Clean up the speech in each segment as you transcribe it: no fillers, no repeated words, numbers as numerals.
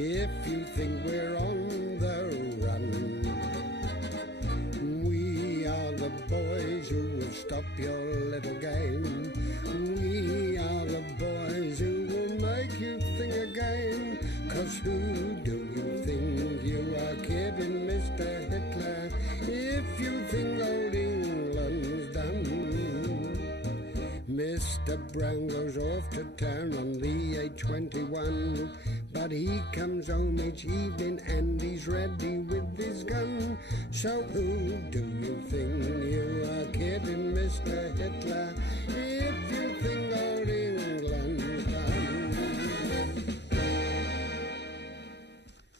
if you think we're on the run. We are the boys who will stop your little game. We are the boys who will make you think again. 'Cause who do you think you are kidding, Mr. Hitler, if you think old England's done? Mr. Brown goes off to town on the A21, but he comes home each evening and he's ready with his gun. So who do you think you are kidding, Mr. Hitler, if you think old England's done?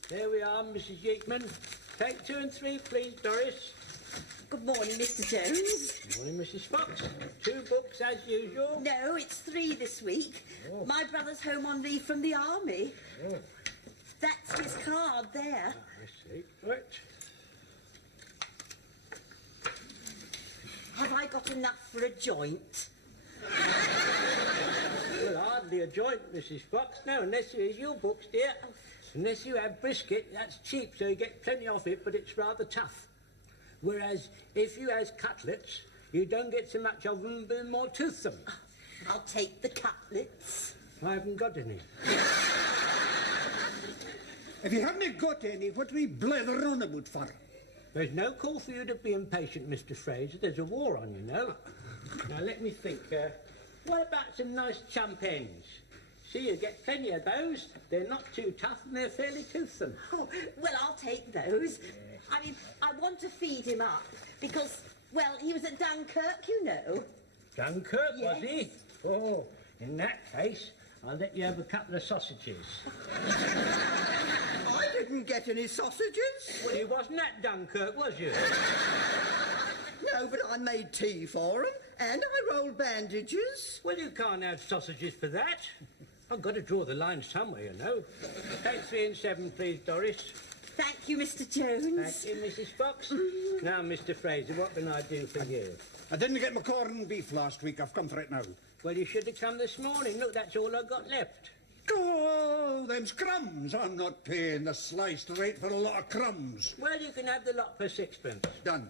There we are, Mrs. Yeatman. Take 2 and 3, please, Doris. Good morning, Mr. Jones. Good morning, Mrs. Fox. 2 books as usual. No, it's 3 this week. Oh. My brother's home on leave from the army. Oh. That's his card there. I see. Right. Have I got enough for a joint? Well, hardly a joint, Mrs. Fox. No, unless it is your books, dear. Unless you have brisket, that's cheap, so you get plenty of it, but it's rather tough. Whereas if you has cutlets, you don't get so much of them, but more toothsome. I'll take the cutlets. I haven't got any. If you haven't got any, what are we blather on about for? There's no call for you to be impatient, Mr. Fraser. There's a war on, you know. Now, let me think. What about some nice chump ends? See, you get plenty of those. They're not too tough and they're fairly toothsome. Oh, well, I'll take those. I mean, I want to feed him up because, well, he was at Dunkirk, you know. Dunkirk, Yes. was he? Oh, in that case, I'll let you have a couple of sausages. I didn't get any sausages. Well, you wasn't at Dunkirk, was you? No, but I made tea for him, and I rolled bandages. Well, you can't have sausages for that. I've got to draw the line somewhere, you know. Take 3 and 7, please, Doris. Thank you, Mr. Jones. Thank you, Mrs. Fox. Now, Mr. Fraser, what can I do for you? I didn't get my corned beef last week. I've come for it now. Well, you should have come this morning. Look, that's all I got left. Oh, them's crumbs. I'm not paying the sliced rate for a lot of crumbs. Well, you can have the lot for 6pence. Done.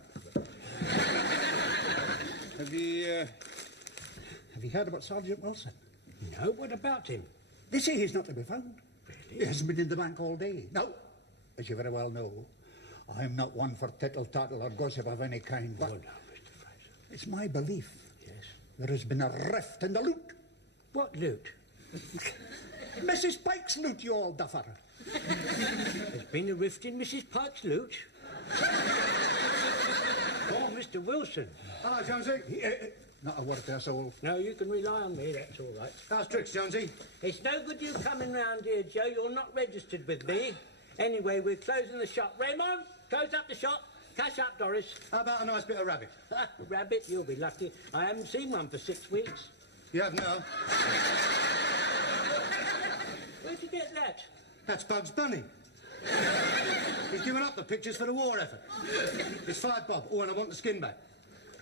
Have you heard about Sergeant Wilson? No, what about him? They say he's not to be found. Really? He hasn't been in the bank all day. Now, as you very well know, I'm not one for tittle-tattle or gossip of any kind, but Oh, no, Mr. Fraser. it's my belief Yes. there has been a rift in the loot. What loot? Mrs. Pike's loot, you old duffer. There's been a rift in Mrs. Pike's loot. Oh, Mr. Wilson. Hello, Jonesy. Not a word to us all. No, you can rely on me, that's all right. How's tricks, Jonesy? It's no good you coming round here, Joe. You're not registered with me. Anyway, we're closing the shop. Raymond, close up the shop. Cash up, Doris. How about a nice bit of rabbit? Rabbit, you'll be lucky. I haven't seen one for 6 weeks. You have now. Where'd you get that? That's Bugs Bunny. He's given up the pictures for the war effort. It's 5 bob. Oh, and I want the skin back.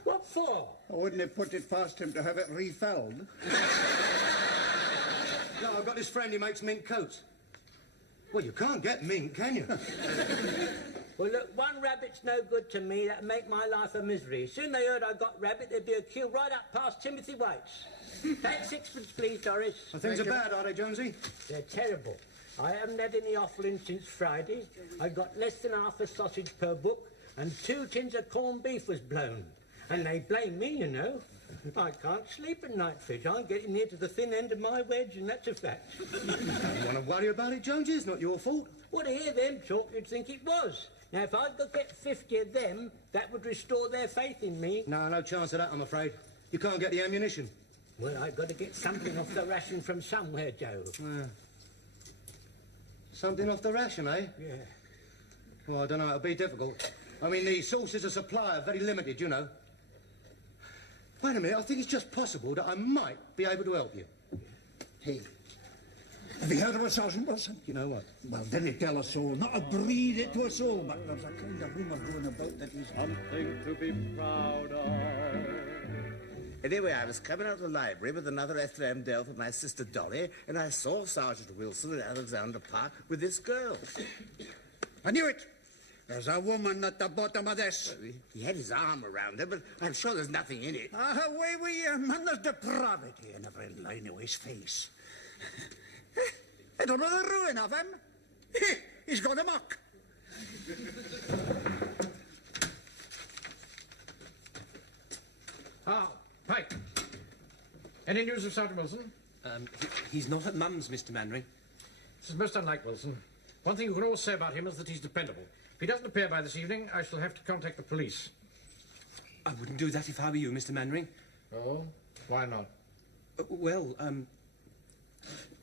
What for? I wouldn't have put it past him to have it refelled. No, I've got this friend who makes mink coats. Well, you can't get mink, can you? Well, look, one rabbit's no good to me. That'd make my life a misery. Soon they heard I got rabbit, there'd be a queue right up past Timothy White's. Take 6pence, please, Doris. Well, things are bad, are they, Jonesy? They're terrible. I haven't had any offering since Friday. I got less than half a sausage per book, and 2 tins of corned beef was blown. And they blame me, you know. I can't sleep at night, Fidge. I'm getting near to the thin end of my wedge, and that's a fact. You don't want to worry about it, Jonesy. It's not your fault. Well, to hear them talk, you'd think it was. Now, if I could get 50 of them, that would restore their faith in me. No chance of that, I'm afraid. You can't get the ammunition. Well, I've got to get something off the ration from somewhere, Joe. Something off the ration, eh? Yeah. Well, I don't know. It'll be difficult. I mean, the sources of supply are very limited, you know. Wait a minute. I think it's just possible that I might be able to help you. Hey. Have you heard about Sergeant Wilson? You know what? Well, didn't he tell us all? Not a breathe it to us all, but there's a kind of rumour going about that he's... Something to be proud of. Anyway, I was coming out of the library with another Ethel M. Delph and my sister Dolly, and I saw Sergeant Wilson at Alexander Park with this girl. I knew it. There's a woman at the bottom of this. He had his arm around her, but I'm sure there's nothing in it. Away with you, man. There's depravity in every line of his face. I don't know the ruin of him. He's gone amok. Ah, Pike. Any news of Sergeant Wilson? He's not at Mum's, Mr. Mannering. This is most unlike Wilson. One thing you can always say about him is that he's dependable. If he doesn't appear by this evening, I shall have to contact the police. I wouldn't do that if I were you, Mr. Mannering. Oh? Why not?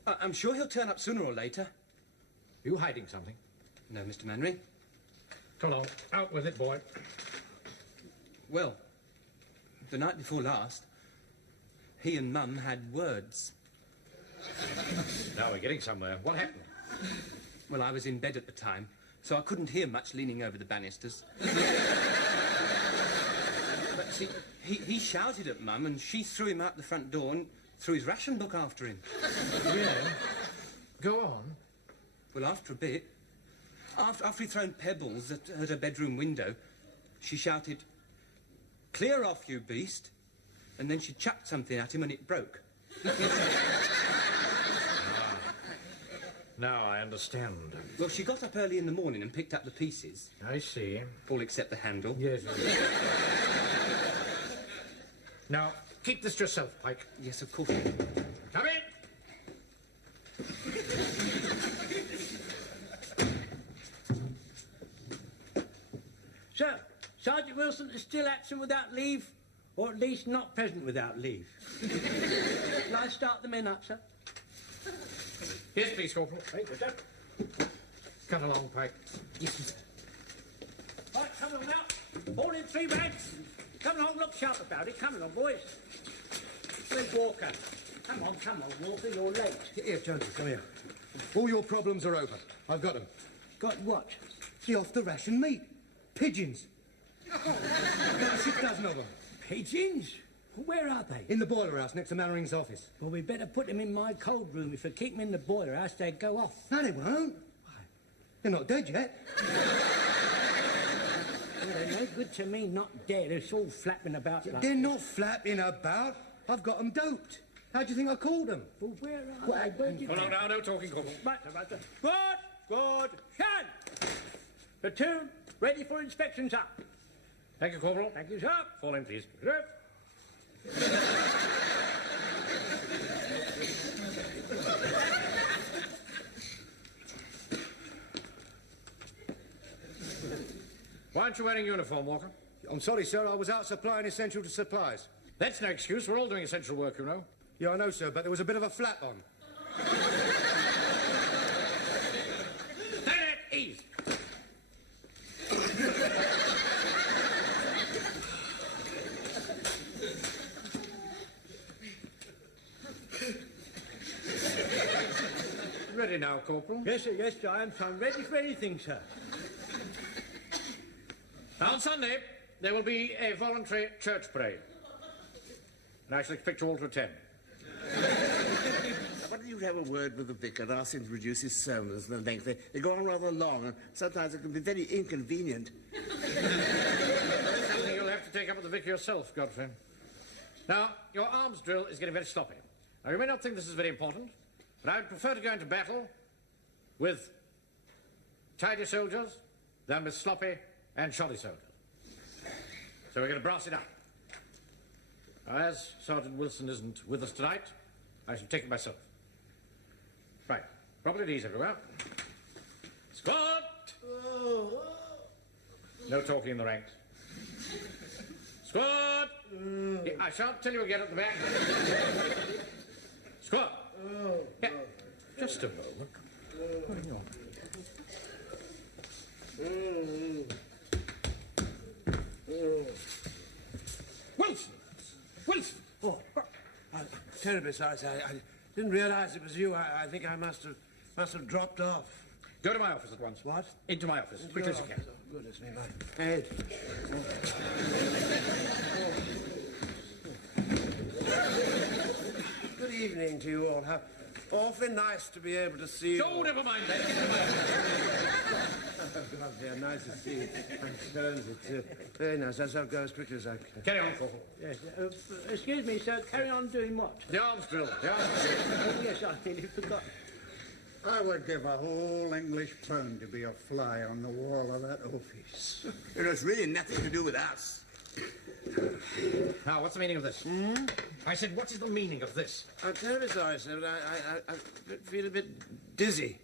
I'm sure he'll turn up sooner or later. You hiding something? No, Mr. Mannering. Come along. Out with it, boy. Well, the night before last, he and Mum had words. Now we're getting somewhere. What happened? Well, I was in bed at the time, so I couldn't hear much leaning over the banisters. But see, he shouted at Mum, and she threw him out the front door and threw his ration book after him. Yeah? Go on. Well, after a bit, after he'd thrown pebbles at her bedroom window, she shouted, "Clear off, you beast!" And then she chucked something at him and it broke. Now I understand. Well, she got up early in the morning and picked up the pieces. I see. All except the handle. Yes. Now, keep this to yourself, Pike. Yes, of course. Come in! So, Sergeant Wilson is still absent without leave, or at least not present without leave. Shall I start the men up, sir? Yes, please, Corporal. Thank you, sir. Come along, Pike. Yes. Right, come along now. All in 3 ranks. Come along, look sharp about it. Come along, boys. Where's Walker? Come on, Walker, you're late. Here, Jonesy, come here. All your problems are over. I've got them. Got what? See, off the ration meat. Pigeons. About 6 dozen of them. Pigeons? Where are they? In the boiler house next to Mannering's office. Well, we better put them in my cold room. If we keep them in the boiler house, they'd go off. No, they won't. Why? They're not dead yet. Well, they're no good to me, not dead. It's all flapping about like They're not flapping about. I've got them doped. How do you think I called them? Well, where are they? Where did Hold on now, no talking, Corporal. Right. Good. Shun! Platoon, ready for inspection, sir. Thank you, Corporal. Thank you, sir. Fall in, please. Sir. Why aren't you wearing uniform, Walker? I'm sorry, sir. I was out supplying essential supplies. That's no excuse. We're all doing essential work, you know. Yeah, I know, sir, but there was a bit of a flat on. Stand at ease. Ready now, Corporal? Yes, sir, I'm ready for anything, sir. On Sunday, there will be a voluntary church parade. And I shall expect you all to attend. Why don't you have a word with the vicar and ask him to reduce his sermons and the length? They go on rather long, and sometimes it can be very inconvenient. Something you'll have to take up with the vicar yourself, Godfrey. Now, your arms drill is getting very sloppy. Now, you may not think this is very important, but I would prefer to go into battle with tidy soldiers than with sloppy and shoddy soldiers. So we're going to brass it up. Now, as Sergeant Wilson isn't with us tonight, I shall take it myself. Right. Properly at ease everywhere. Squad! No talking in the ranks. Squad! I shan't tell you again at the back. Squad! Yeah. Just a moment. Hang on. Wilson! Oh, I'm terribly sorry, sir. I didn't realise it was you. I think I must have dropped off. Go to my office at once. What? Into my office, as quickly as you can. Oh, goodness me, my head. evening to you all. How awfully nice to be able to see you. Oh, never mind that. God, dear, nice to see you. It's very nice. I'll go as quickly as I can. Carry on, Corporal. Yes, excuse me, sir. Carry on doing what? The arms drill. The arms drill. Oh, yes, I nearly forgot. I would give a whole English pound to be a fly on the wall of that office. It has really nothing to do with us. Now, what's the meaning of this? I said, what is the meaning of this? I'm terribly sorry, sir, but I feel a bit dizzy.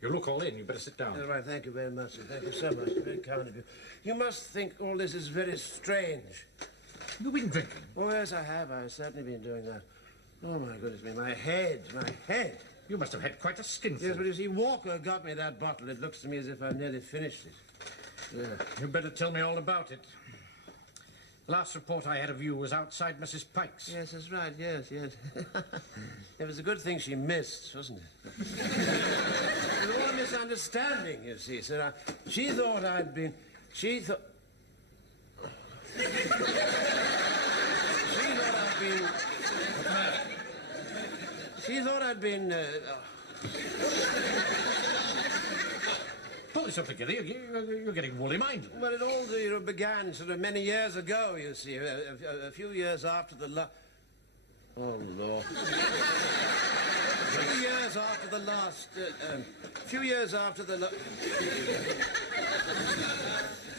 You look all in. You better sit down. All right, thank you very much, sir. Thank you so much. Very kind of you. You must think all this is very strange. You've been drinking. Oh, yes, I have. I've certainly been doing that. Oh, my goodness me. My head. You must have had quite a skinful. Yes, but you see, Walker got me that bottle. It looks to me as if I've nearly finished it. Yeah. You better tell me all about it. The last report I had of you was outside Mrs. Pike's. Yes, that's right. Yes. It was a good thing she missed, wasn't it? It was all a misunderstanding, you see, sir. She thought I'd been... She thought I'd been... Pull yourself together. You're getting woolly-minded. Well, it all began sort of many years ago, you see. A few years after the Oh, Lord. A few years after the last... few years after the... What's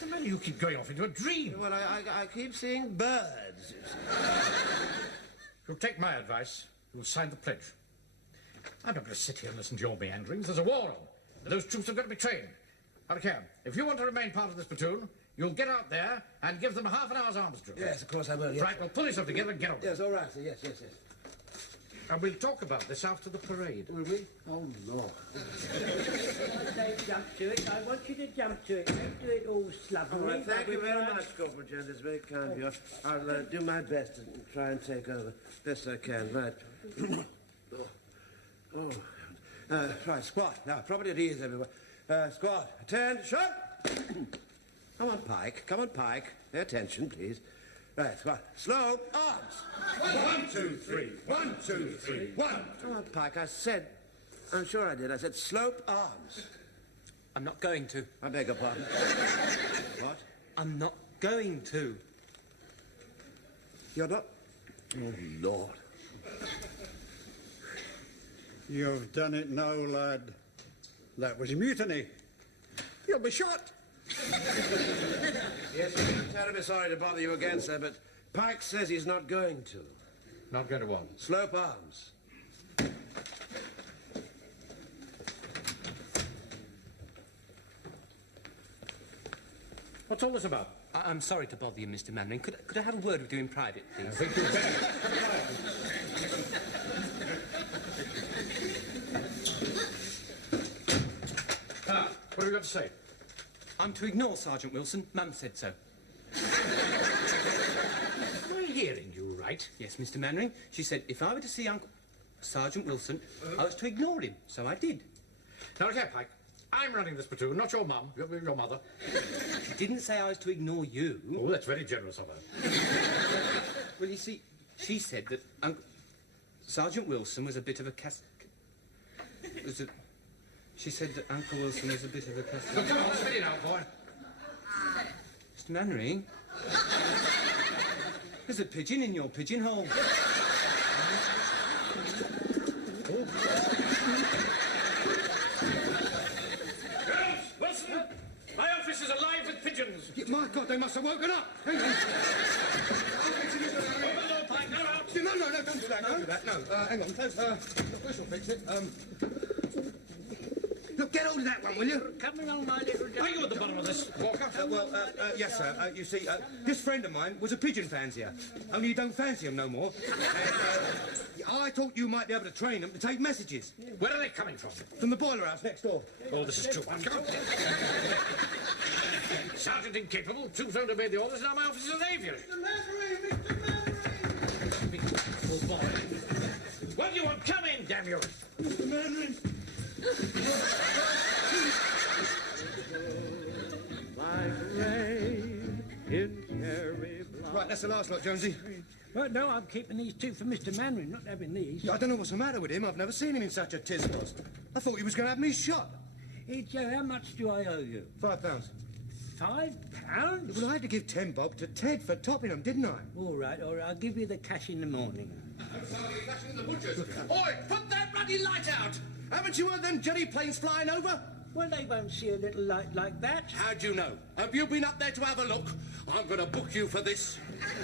the matter? You keep going off into a dream. Well, I keep seeing birds. You'll take my advice. You'll sign the pledge. I'm not going to sit here and listen to your meanderings. There's a war on. And those troops have got to be trained. Now, look here. If you want to remain part of this platoon, you'll get out there and give them half an hour's arms drill. Yes, of course I will, yes. Right, well, pull yourself together and get on. Yes, all right, sir. Yes. And we'll talk about this after the parade. Will we? Oh, Lord. Don't jump to it. I want you to jump to it. Don't do it all sluggery. All right, thank you very much, Corporal Gent. It's very kind of you. I'll do my best to try and take over best I can. Right. Right, squad. Now, properly at ease, everyone. Squad, attend, shot! Come on, Pike. Pay attention, please. Right, squad. Slow, arms. 1, 2, 3. 1, 2, 3. 1. Come on, Pike. I'm sure I did. I said slope arms. I'm not going to. I beg your pardon. What? I'm not going to. You're not? Oh, Lord. You've done it now, lad. That was mutiny. You'll be shot. Yes, I'm terribly sorry to bother you again, sir, but Pike says he's not going to. Not going to what? Slope arms. What's all this about? I'm sorry to bother you, Mr. Mannering. Could I have a word with you in private, please? I think you'd better. What have you got to say? I'm to ignore Sergeant Wilson. Mum said so. Am I hearing you right? Yes, Mr. Mannering. She said if I were to see Uncle Sergeant Wilson, I was to ignore him. So I did. Now, look here, Pike. I'm running this platoon, not your mum, your mother. She didn't say I was to ignore you. Oh, that's very generous of her. Well, you see, she said that Sergeant Wilson was a bit of a She said that Uncle Wilson was a bit of a Well, come on, spit it out, boy. Mr. Mannering, there's a pigeon in your pigeonhole. Wilson, my office is alive with pigeons. My God, they must have woken up. Hang on. No, don't do that. No, hang on. We shall fix it. Look, get hold of that one, will you? Come along, my little... Are you at the bottom of this, Walker? Yes, sir. You see, this friend of mine was a pigeon fancier. Only you don't fancy him no more. I thought you might be able to train them to take messages. Where are they coming from? From the boiler house next door. Oh, this is too much. Come on. Sergeant incapable, troops don't obey the orders, now my office is an aviary. Mr. Mannering! Big fool boy. What do you want? Come in, damn you. Mr. Mannering! Like rain in cherry blossom. Right, that's the last lot, Jonesy. Well, no, I'm keeping these two for Mr. Manring, not having these. I don't know what's the matter with him. I've never seen him in such a tiscos. I thought he was going to have me shot. Hey, Joe, how much do I owe you? £5. £5? Well, I had to give 10 bob to Ted for topping them, didn't I? All right, I'll give you the cash in the morning. Oi, put that bloody light out! Haven't you heard them jelly planes flying over? Well, they won't see a little light like that. How'd you know? Have you been up there to have a look? I'm going to book you for this.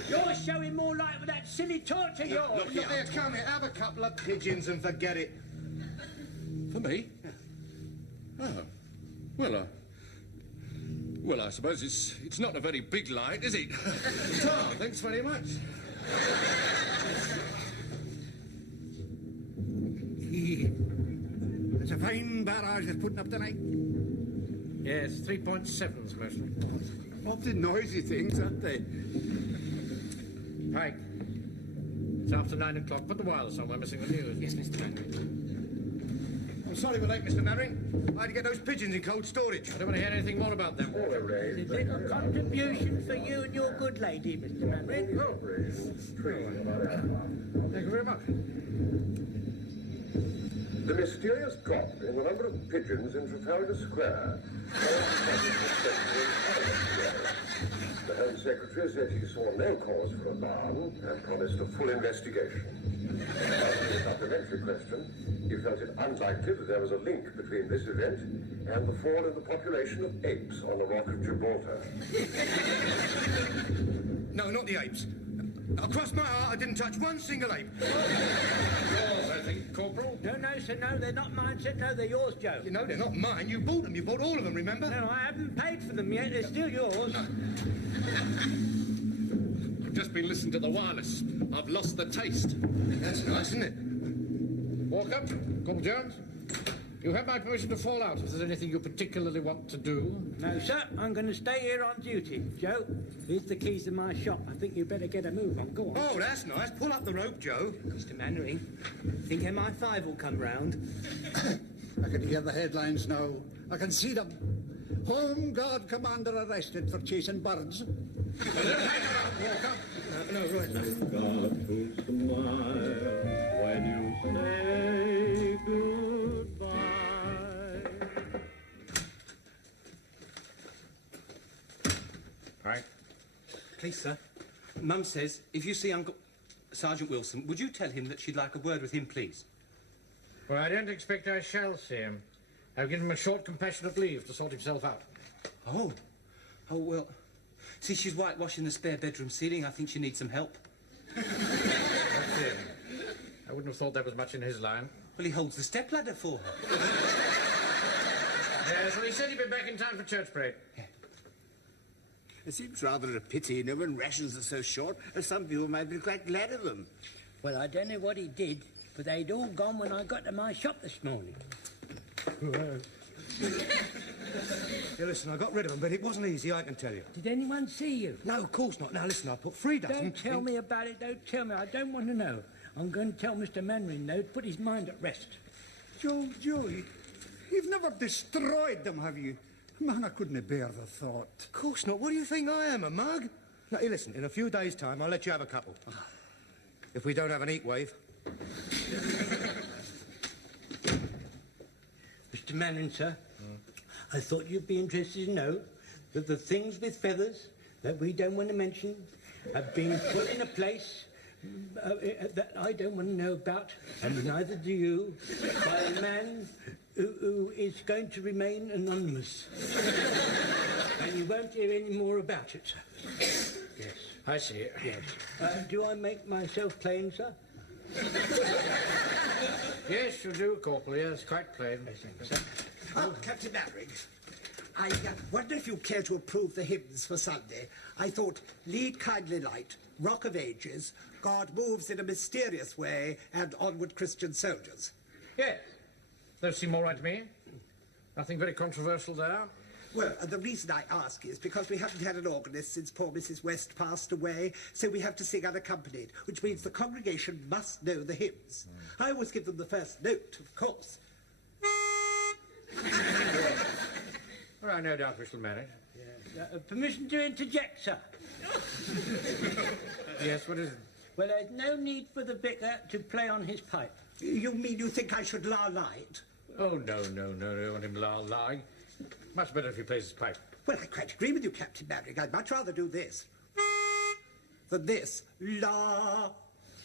You're showing more light with that silly torch of yours. Look here, come here, have a couple of pigeons and forget it. For me? Oh. Well, I suppose it's not a very big light, is it? Oh, thanks very much. It's a fine barrage they're putting up tonight. Yes, 3.7s mostly. Awfully noisy things, aren't they? Pike. It's after 9 o'clock. Put the wireless on. We're missing the news. Yes, Mr. Manring. I'm sorry we're late, Mr. Mannering. I had to get those pigeons in cold storage. I don't want to hear anything more about them. A little contribution for you and your good lady, Mr. Manring. Oh. Thank you very much. The mysterious drop in the number of pigeons in Trafalgar Square. The Home Secretary said he saw no cause for alarm and promised a full investigation. After the supplementary question, he felt it unlikely that there was a link between this event and the fall in the population of apes on the Rock of Gibraltar. No, not the apes. Across my heart, I didn't touch one single ape. Yours, I think, Corporal. No, sir, no, they're not mine, sir. No, they're yours, Joe. You know, they're not mine. You bought them. You bought all of them, remember? No, I haven't paid for them yet. They're still yours. I've just been listening to the wireless. I've lost the taste. That's nice, isn't it? Walker, Corporal Jones, you have my permission to fall out if there's anything you particularly want to do. No, sir, I'm going to stay here on duty. Joe, here's the keys to my shop. I think you'd better get a move on. Go on. Oh, that's nice. Pull up the rope, Joe. Mr. Manring, think MI5 will come round? I can hear the headlines now. I can see them. Home Guard commander arrested for chasing birds. No, right. God who smiles when you say goodbye. Right. Please, sir. Mum says, if you see Uncle Sergeant Wilson, would you tell him that she'd like a word with him, please? Well, I don't expect I shall see him. I've given him a short, compassionate leave to sort himself out. Oh, well... See, she's whitewashing the spare bedroom ceiling. I think she needs some help. That's it. I wouldn't have thought there was much in his line. Well, he holds the stepladder for her. Yes, well, he said he'd be back in time for church parade. Yeah. It seems rather a pity, when rations are so short, as some people might be quite glad of them. Well, I don't know what he did, but they'd all gone when I got to my shop this morning. Yeah, listen, I got rid of them, but it wasn't easy, I can tell you. Did anyone see you? No, of course not. Now, listen, I put 3 dozen... Don't tell me about it. Don't tell me. I don't want to know. I'm going to tell Mr. Manring, though, to put his mind at rest. Joe, you've never destroyed them, have you? Man, I couldn't bear the thought. Of course not. What do you think I am, a mug? Now, hey, listen, in a few days' time, I'll let you have a couple. If we don't have an heat wave. Mr. Manring, sir, I thought you'd be interested to know that the things with feathers that we don't want to mention have been put in a place that I don't want to know about, and neither do you, by a man who is going to remain anonymous. And you won't hear any more about it, sir. Yes. I see it. Yes. Do I make myself plain, sir? Yes, you do, Corporal. Yes, quite plain. Oh, Captain Maverick, I wonder if you care to approve the hymns for Sunday. I thought, lead kindly light, Rock of Ages, God moves in a mysterious way, and onward Christian soldiers. Yes. Those seem all right to me. Nothing very controversial there. Well, the reason I ask is because we haven't had an organist since poor Mrs. West passed away, so we have to sing unaccompanied, which means the congregation must know the hymns. I always give them the first note, of course. Well, no doubt we shall manage. Permission to interject, sir. Yes, what is it? Well, there's no need for the vicar to play on his pipe. You mean you think I should la light? Oh, no, I want him lie. Much better if he plays his pipe. Well, I quite agree with you, Captain Maverick. I'd much rather do this than this. La.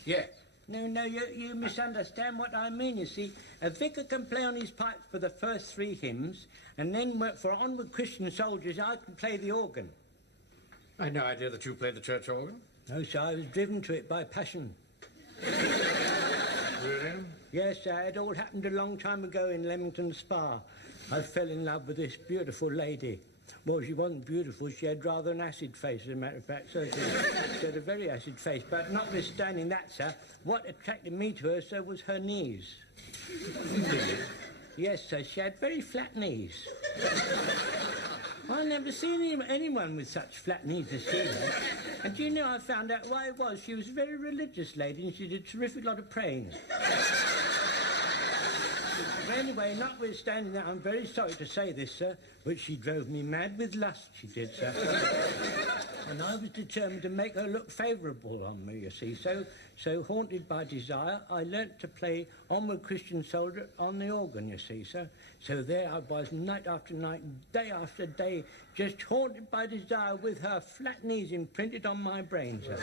Yes. No, you misunderstand what I mean, you see. A vicar can play on his pipe for the first 3 hymns, and then for Onward Christian Soldiers, I can play the organ. I had no idea that you played the church organ. No, sir, I was driven to it by passion. Really? Yes, sir, it all happened a long time ago in Leamington Spa. I fell in love with this beautiful lady. Well, she wasn't beautiful, she had rather an acid face, as a matter of fact, so she had a very acid face. But notwithstanding that, sir, what attracted me to her, sir, was her knees. Yes, sir, she had very flat knees. I've never seen anyone with such flat knees as she had. And do you know, I found out why it was? She was a very religious lady and she did a terrific lot of praying. But anyway, notwithstanding that, I'm very sorry to say this, sir, but she drove me mad with lust, she did, sir. And I was determined to make her look favourable on me, you see. So haunted by desire, I learnt to play Onward Christian Soldier on the organ, you see, sir. So there I was, night after night, day after day, just haunted by desire with her flat knees imprinted on my brain, sir.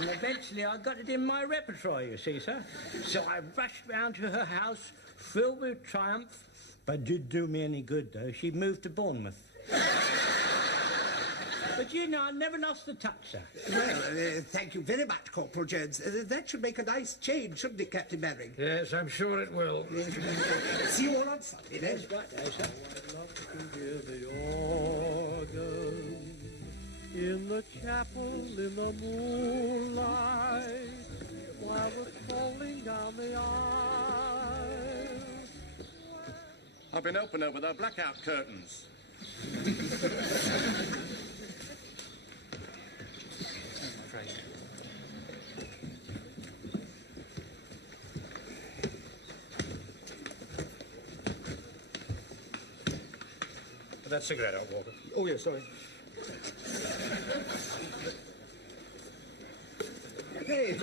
And eventually I got it in my repertoire, you see, sir. So I rushed round to her house, filled with triumph, but did do me any good, though. She moved to Bournemouth. But, you know, I never lost the touch, sir. Well, thank you very much, Corporal Jones. That should make a nice change, shouldn't it, Captain Maverick? Yes, I'm sure it will. See you all on Sunday, then. Yes, right there, sir. I'd love to hear the organ in the chapel in the moonlight while it's falling down the aisle. I've been opening it with our blackout curtains. Put that cigarette out, Walker. Oh, yeah, sorry. Hey,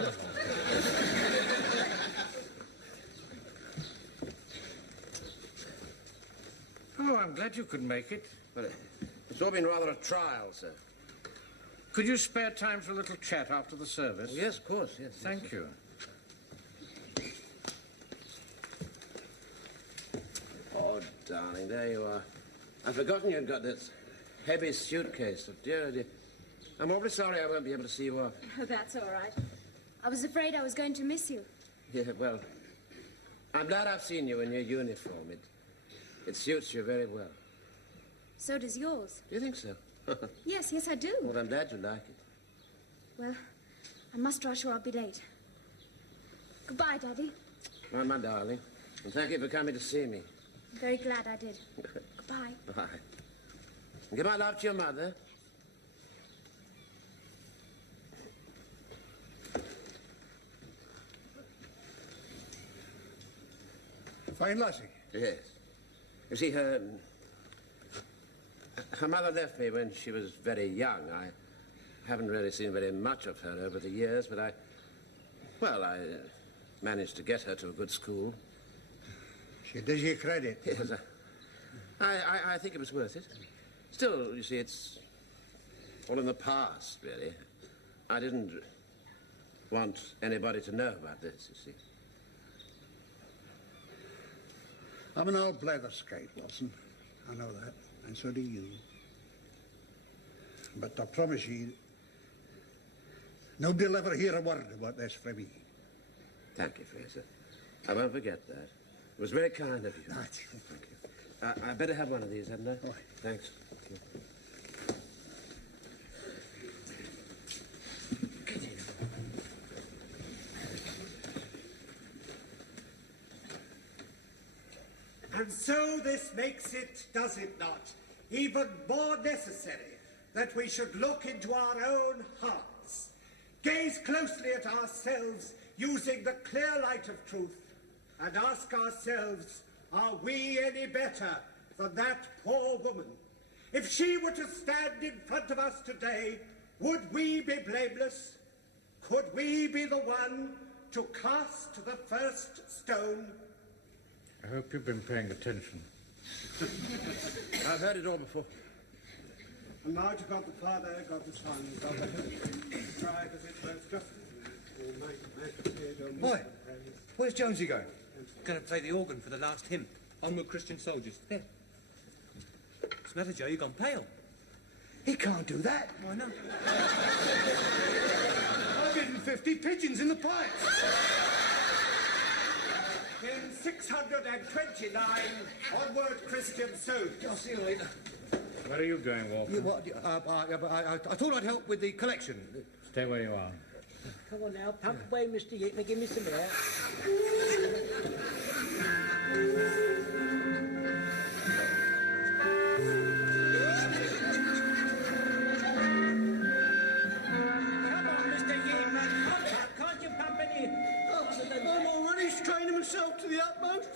Oh, I'm glad you could make it. but it's all been rather a trial, sir. Could you spare time for a little chat after the service? Oh, yes, of course, yes. Thank you. Oh, darling, there you are. I'd forgotten you'd got this heavy suitcase. Oh, dear, dear. I'm awfully sorry I won't be able to see you off. Oh, that's all right. I was afraid I was going to miss you. Yeah, well, I'm glad I've seen you in your uniform. It suits you very well. So does yours. Do you think so? Yes, I do. Well, I'm glad you like it. Well, I must rush or I'll be late. Goodbye, Daddy. Well, my darling, and thank you for coming to see me. I'm very glad I did. Goodbye. Bye. And give my love to your mother. Fine lassie. Yes. You see, her mother left me when she was very young. I haven't really seen very much of her over the years, but I managed to get her to a good school. She does you credit. Yes, I think it was worth it. Still, you see, it's all in the past, really. I didn't want anybody to know about this, you see. I'm an old blatherskite, Watson. I know that, and so do you. But I promise you, nobody'll ever hear a word about this from me. Thank you, Fraser. I won't forget that. It was very kind of you. Right. Thank you. I better have one of these, hadn't I? All right. Thanks. Thank you. And so this makes it, does it not, even more necessary that we should look into our own hearts, gaze closely at ourselves using the clear light of truth, and ask ourselves, are we any better than that poor woman? If she were to stand in front of us today, would we be blameless? Could we be the one to cast the first stone? I hope you've been paying attention. I've heard it all before. And now to God the Father, God the Son, God the Holy Spirit, tried as it most justly. Boy, where's Jonesy going? Going to play the organ for the last hymn. Onward, Christian soldiers. There. What's the matter, Joe? You've gone pale. He can't do that. Why not? 150 pigeons in the pipes. In 629, onward, Christian soldiers. I'll see you later. Where are you going, Walker? I thought I'd help with the collection. Stay where you are. Come on now, pump away, Mr. Yeatman, give me some air. Come on, Mr. Yeatman, pump up, can't you pump any? I'm already straining myself to the utmost.